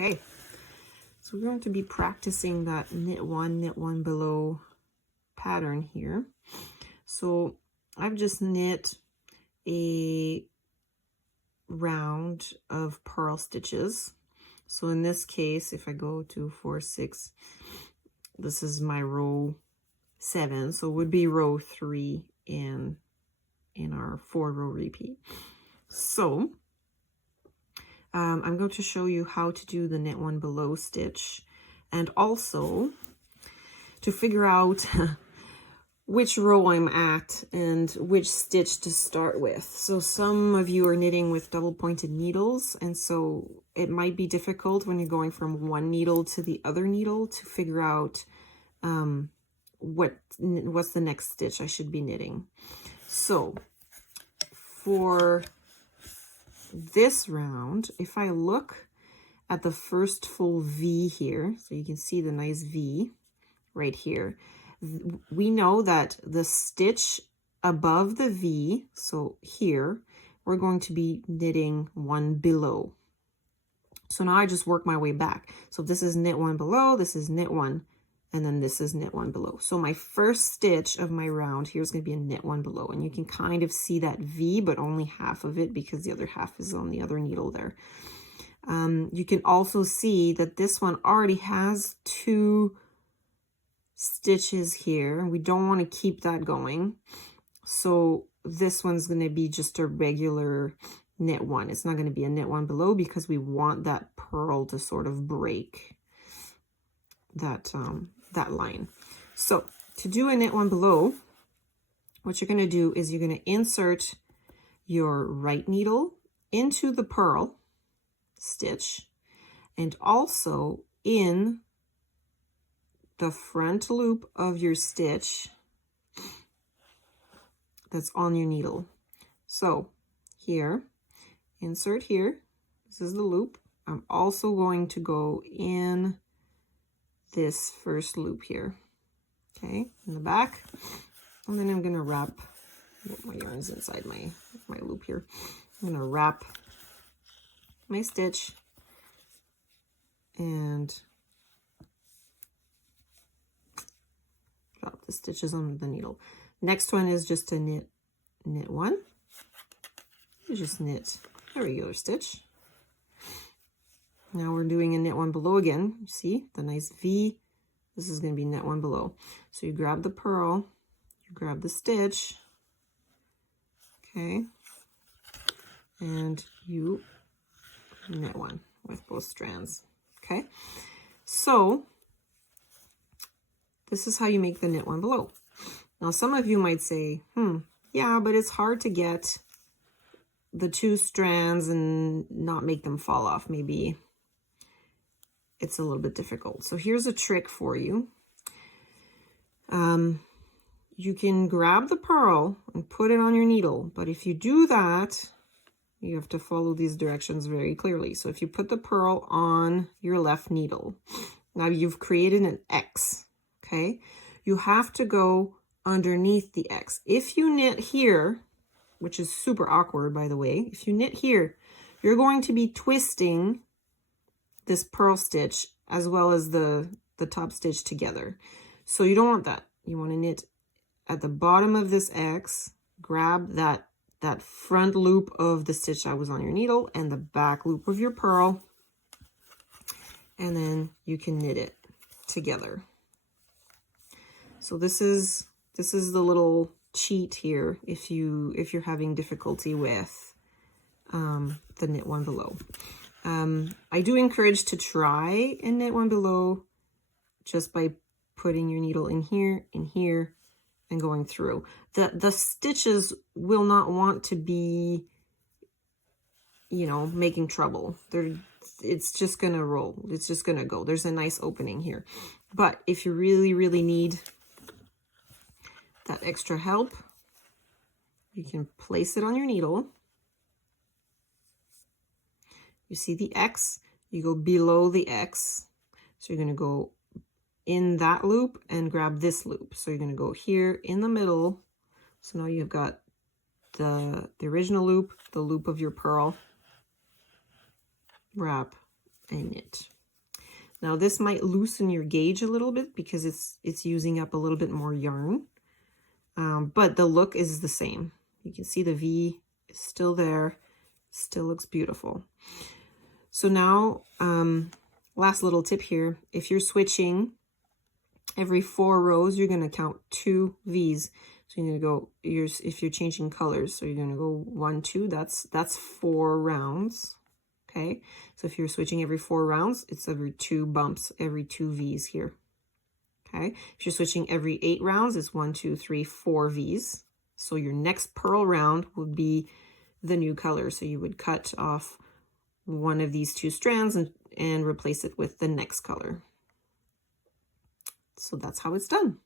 Okay, so we're going to be practicing that knit one below pattern here. So I've just knit a round of purl stitches. So in this case, if I go to 4, 6, this is my row 7, so it would be row 3 in our 4-row repeat. So I'm going to show you how to do the knit one below stitch, and also to figure out which row I'm at and which stitch to start with. So some of you are knitting with double pointed needles, and so it might be difficult when you're going from one needle to the other needle to figure out what's the next stitch I should be knitting. So for this round, if I look at the first full V here, so you can see the nice V right here, we know that the stitch above the V, so here, we're going to be knitting one below. So now I just work my way back. So this is knit one below, this is knit one, and then this is knit one below. So my first stitch of my round here is going to be a knit one below, and you can kind of see that V, but only half of it because the other half is on the other needle there. You can also see that this one already has 2 stitches here. We don't want to keep that going. So this one's going to be just a regular knit one. It's not going to be a knit one below because we want that purl to sort of break that line. So to do a knit one below, what you're going to do is you're going to insert your right needle into the purl stitch, and also in the front loop of your stitch that's on your needle. So here, insert here, this is the loop. I'm also going to go in this first loop here, okay, in the back, and then I'm going to wrap my yarns inside my loop here. I'm going to wrap my stitch and drop the stitches on the needle. Next one is just a knit one. You just knit a regular stitch. Now we're doing a knit one below again. You see the nice V. This is going to be knit one below. So you grab the purl, you grab the stitch, okay, and you knit one with both strands. Okay, so this is how you make the knit one below. Now some of you might say, yeah, but it's hard to get the 2 strands and not make them fall off. Maybe it's a little bit difficult. So here's a trick for you. You can grab the purl and put it on your needle, but if you do that, you have to follow these directions very clearly. So if you put the purl on your left needle, now you've created an X, okay? You have to go underneath the X. If you knit here, which is super awkward, by the way, if you knit here, you're going to be twisting this purl stitch as well as the top stitch together. So you don't want that. You want to knit at the bottom of this X, grab that front loop of the stitch that was on your needle and the back loop of your purl, and then you can knit it together. So this is the little cheat here if you're having difficulty with the knit one below. I do encourage to try and knit one below just by putting your needle in here, and going through. The stitches will not want to be, making trouble. It's just gonna roll. It's just gonna go. There's a nice opening here. But if you really, really need that extra help, you can place it on your needle. You see the X, you go below the X. So you're gonna go in that loop and grab this loop. So you're going to go here in the middle. So now you've got the original loop, the loop of your purl, wrap, I knit. Now this might loosen your gauge a little bit because it's using up a little bit more yarn, but the look is the same. You can see the V is still there, still looks beautiful. So now, last little tip here, if you're switching every 4 rows, you're going to count 2 V's. So you're going to go, if you're changing colors, so you're going to go 1, 2, that's 4 rounds. Okay, so if you're switching every 4 rounds, it's every 2 bumps, every 2 V's here. Okay, if you're switching every 8 rounds, it's 1, 2, 3, 4 V's. So your next purl round would be the new color. So you would cut off one of these 2 strands and replace it with the next color. So that's how it's done.